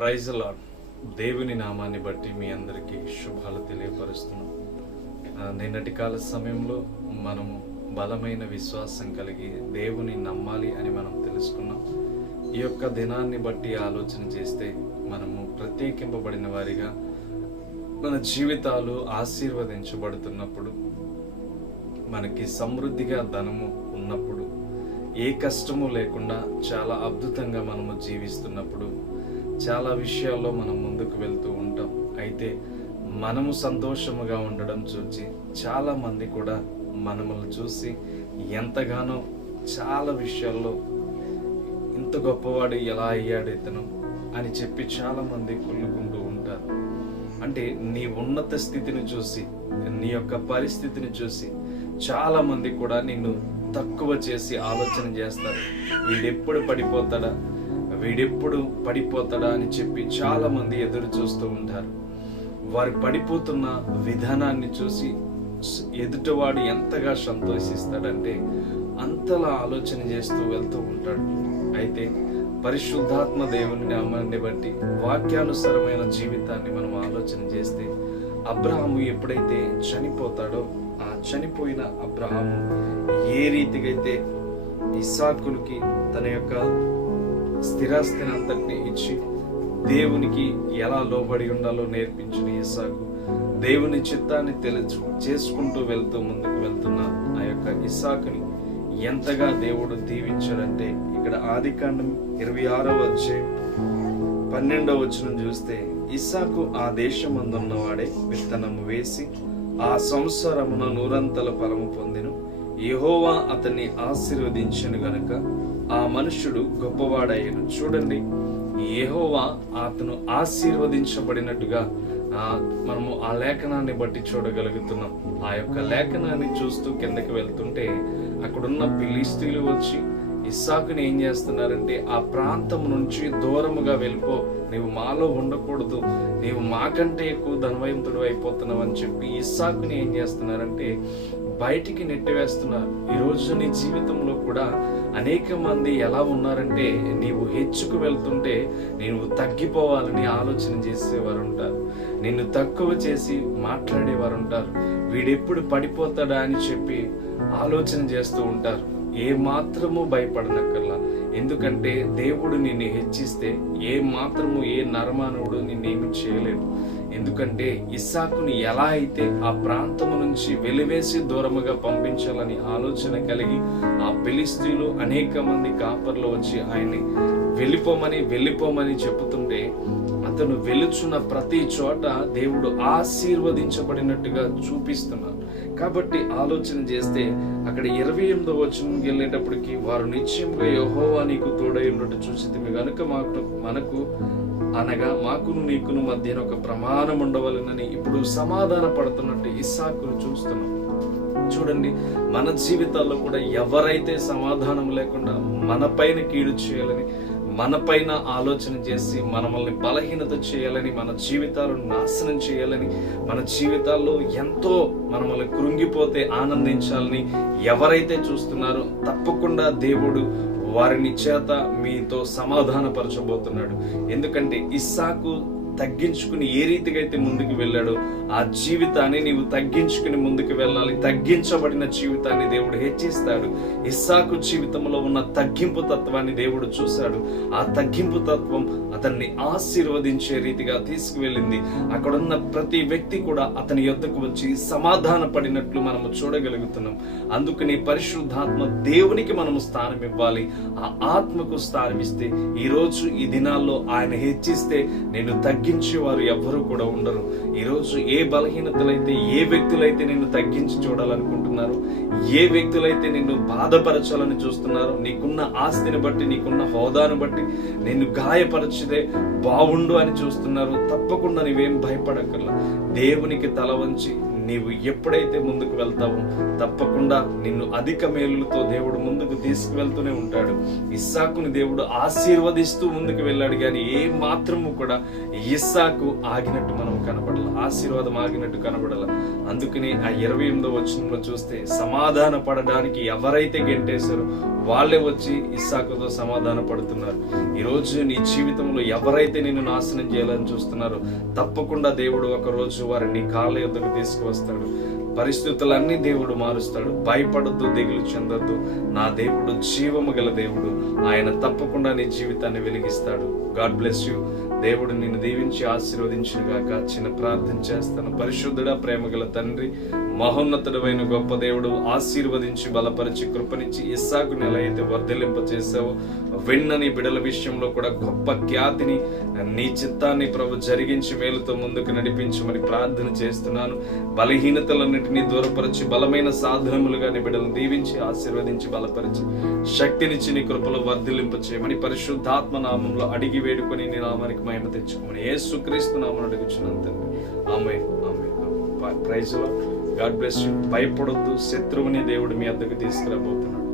Praise lord. దేవుని నామాన్ని బట్టి మీ అందరికీ శుభాలు తెలియపరుస్తున్నాం. నిన్నటి కాల సమయంలో మనము బలమైన విశ్వాసం కలిగి దేవుని నమ్మాలి అని మనం తెలుసుకున్నాం. ఈ యొక్క దినాన్ని బట్టి ఆలోచన చేస్తే మనము ప్రత్యేకింపబడిన వారిగా మన జీవితాలు ఆశీర్వదించబడుతున్నప్పుడు, మనకి సమృద్ధిగా ధనము ఉన్నప్పుడు, ఏ కష్టము లేకుండా చాలా అద్భుతంగా మనము జీవిస్తున్నప్పుడు చాలా విషయాల్లో మనం ముందుకు వెళ్తూ ఉంటాం. అయితే మనము సంతోషముగా ఉండడం చూసి చాలా మంది కూడా మనల్ని చూసి ఎంతగానో చాలా విషయాల్లో ఇంత గొప్పవాడు ఎలా అయ్యాడు ఇతను అని చెప్పి చాలా మంది కుళ్ళుకుంటూ ఉంటారు. అంటే నీ ఉన్నత స్థితిని చూసి, నీ యొక్క పరిస్థితిని చూసి చాలా మంది కూడా నిన్ను తక్కువ చేసి ఆలోచన చేస్తారు. వీడెప్పుడు పడిపోతాడా అని చెప్పి చాలా మంది ఎదురు చూస్తూ ఉంటారు. వారు పడిపోతున్న విధానాన్ని చూసి ఎదుటివాడు ఎంతగా సంతోషిస్తాడంటే అంతలా ఆలోచన చేస్తూ వెళ్తూ ఉంటాడు. అయితే పరిశుద్ధాత్మ దేవుని నామాన్ని బట్టి వాక్యానుసారమైన జీవితాన్ని మనం ఆలోచన చేస్తే, అబ్రహాము ఎప్పుడైతే చనిపోతాడో, ఆ చనిపోయిన అబ్రహాము ఏ రీతిగా అయితే ఇస్సాకునికి తన యొక్క స్థిరాస్తిని అంతటిని ఇచ్చి దేవునికి ఎలా లోబడి ఉండాలో నేర్పించిన ఇస్సాకు, దేవుని చిత్తాన్ని చేసుకుంటూ ముందుకు వెళ్తున్న ఆ యొక్క ఇస్సాకుని ఎంతగా దేవుడు దీవించాడంటే, ఇక్కడ ఆదికాండం 26వ అధ్యాయం 12వ వచనం చూస్తే, ఇస్సాకు ఆ దేశమందున్నవాడే విత్తనము వేసి ఆ సంవత్సరమున 100 ఫలము పొందెను. యెహోవా అతన్ని ఆశీర్వదించెను గనుక ఆ మనుష్యుడు గొప్పవాడయ్యను. చూడండి, యెహోవా అతను ఆశీర్వదించబడినట్టుగా మనము ఆ లేఖనాన్ని బట్టి చూడగలుగుతున్నాం. ఆ యొక్క లేఖనాన్ని చూస్తూ కిందకి వెళ్తుంటే అక్కడున్న ఫిలిష్తీయులు వచ్చి ఇస్సాకుని ఏం చేస్తున్నారంటే, ఆ ప్రాంతం నుంచి దూరముగా వెళ్ళిపో, నీవు మాలో ఉండకూడదు, నీవు మాకంటే ఎక్కువ ధనవంతుడు అయిపోతున్నావు అని చెప్పి ఇస్సాకుని ఏం చేస్తున్నారంటే బయటికి నెట్టివేస్తున్నారు. ఈరోజు నీ జీవితంలో కూడా అనేక మంది ఎలా ఉన్నారంటే, నీవు హెచ్చుకు వెళ్తుంటే నీవు తగ్గిపోవాలని ఆలోచన చేసేవారు ఉంటారు. నిన్ను తక్కువ చేసి మాట్లాడేవారు ఉంటారు. వీడెప్పుడు పడిపోతాడా అని చెప్పి ఆలోచన చేస్తూ ఉంటారు. ఏ మాత్రము భయపడనక్కర్లా. ఎందుకంటే దేవుడు నిన్ను హెచ్చిస్తే ఏ మాత్రము ఏ నరమానవుడు నిన్నేమి చేయలేడు. ఎందుకంటే ఇస్సాకుని ఎలా అయితే ఆ ప్రాంతము నుంచి వెలివేసి దూరముగా పంపించాలని ఆలోచన కలిగి ఆ ఫిలిష్తీయులు అనేక మంది కాపర్లు వచ్చి ఆయన్ని వెళ్ళిపోమని చెబుతుంటే, అతను వెలుచున్న ప్రతి చోట దేవుడు ఆశీర్వదించబడినట్టుగా చూపిస్తున్నారు. కాబట్టి ఆలోచన చేస్తే అక్కడ 28వ వచనం వెళ్ళేటప్పటికి, వారు నిశ్చయంగా యెహోవా నీకు తోడై ఉన్నట్టు చూసితిమి గనుక మాకును నీకును మధ్యన ఒక ప్రమాణం ఉండవలెనని ఇప్పుడు సమాధాన పడుతున్నట్టు ఇస్సాకును చూస్తున్నాం. చూడండి, మన జీవితాల్లో కూడా ఎవరైతే సమాధానం లేకుండా మన పైన కీడు చేయాలని, మన పైన ఆలోచన చేసి మనల్ని బలహీనత చేయాలని, మన జీవితాలను నాశనం చేయాలని, మన జీవితాల్లో ఎంతో మనల్ని కృంగిపోతే ఆనందించాలని ఎవరైతే చూస్తున్నారో, తప్పకుండా దేవుడు వారిని చేత మీతో సమాధానపరచబోతున్నాడు. ఎందుకంటే ఇస్సాకు తగ్గించుకుని ఏ రీతిగా అయితే ముందుకు వెళ్ళాడో ఆ జీవితాన్ని నీవు తగ్గించుకుని ముందుకు వెళ్ళాలి. తగ్గించబడిన జీవితాన్ని దేవుడు హెచ్చిస్తాడు. ఇస్సాకు జీవితంలో ఉన్న తగ్గింపు తత్వాన్ని దేవుడు చూశాడు. ఆ తగ్గింపు తత్వం అతన్ని ఆశీర్వదించే రీతిగా తీసుకువెళ్ళింది. అక్కడున్న ప్రతి వ్యక్తి కూడా అతని యొద్దకు వచ్చి సమాధాన పడినట్లు మనము చూడగలుగుతున్నాం. అందుకని పరిశుద్ధాత్మ దేవునికి మనము స్థానం ఇవ్వాలి. ఆ ఆత్మకు స్థానం ఇస్తే, ఈ రోజు ఈ దినాల్లో ఆయన హెచ్చిస్తే నేను తగ్గించేవారు ఎవ్వరూ కూడా ఉండరు. ఈరోజు ఏ బలహీనతలైతే, ఏ వ్యక్తులైతే నిన్ను తగ్గించి చూడాలనుకుంటున్నారు, ఏ వ్యక్తులైతే నిన్ను బాధపరచాలని చూస్తున్నారో, నీకున్న ఆస్తిని బట్టి, నీకున్న హోదాను బట్టి నిన్ను గాయపరచితే బాగుండు అని చూస్తున్నారు, తప్పకుండా నీవేం భయపడక్కర్లా. దేవునికి తల వంచి నీవు ఎప్పుడైతే ముందుకు వెళ్తావో తప్పకుండా నిన్ను అధిక మేలులతో దేవుడు ముందుకు తీసుకువెళ్తూనే ఉంటాడు. ఇస్సాకుని దేవుడు ఆశీర్వదిస్తూ ముందుకు వెళ్ళాడు, కానీ ఏ మాత్రము కూడా ఇస్సాకు ఆగినట్టు మనం కనబడాల, ఆశీర్వాదం ఆగినట్టు కనబడాల. అందుకని ఆ 28వ వచనంలో చూస్తే సమాధాన పడడానికి ఎవరైతే గెంటేశారో వాళ్ళే వచ్చి ఇస్సాకుతో సమాధాన పడుతున్నారు. ఈరోజు నీ జీవితంలో ఎవరైతే నిన్ను నాశనం చేయాలని చూస్తున్నారో తప్పకుండా దేవుడు ఒక రోజు వారిని నీ కాళ్ళ యొద్దకు తీసుకువస్తాడు. పరిస్థితులన్నీ దేవుడు మారుస్తాడు. భయపడొద్దు, దిగులు చెందొద్దు. నా దేవుడు జీవము గల దేవుడు. ఆయన తప్పకుండా నీ జీవితాన్ని వెలిగిస్తాడు. God bless you. దేవుడు నిన్ను దీవించి ఆశీర్వదించును గాక. చిన్న ప్రార్థన చేస్తాను. పరిశుద్ధుడా, ప్రేమగల తండ్రి, మహోన్నతుడైన గొప్ప దేవుడు, ఆశీర్వదించి బలపరిచి కృపనిచ్చి ఇస్సాకుని ఎలా అయితే వర్ధలింప చేసావో విన్నని బిడల విషయంలో కూడా గొప్ప ఖ్యాతిని నీ చిత్తాన్ని ప్రభు జరిగించి మేలుతో ముందుకు నడిపించమని ప్రార్థన చేస్తున్నాను. బలహీనతలన్నింటినీ దూరపరిచి బలమైన సాధనములుగా నీ బిడలను దీవించి ఆశీర్వదించి బలపరిచి శక్తినిచ్చి నీ కృపలో వర్ధిలింప చేయమని పరిశుద్ధాత్మ నామంలో అడిగి వేడుకొని నీ నామానికి మహిమ తెచ్చుకోమని యేసుక్రీస్తు నామమున అడుగుచున్నాను తండ్రి. ఆమేన్, ఆమేన్. Praise Lord. God bless you. భయపడొద్దు, శత్రువుని దేవుడు మీ వద్దకు తీసుకురాబోతున్నాడు.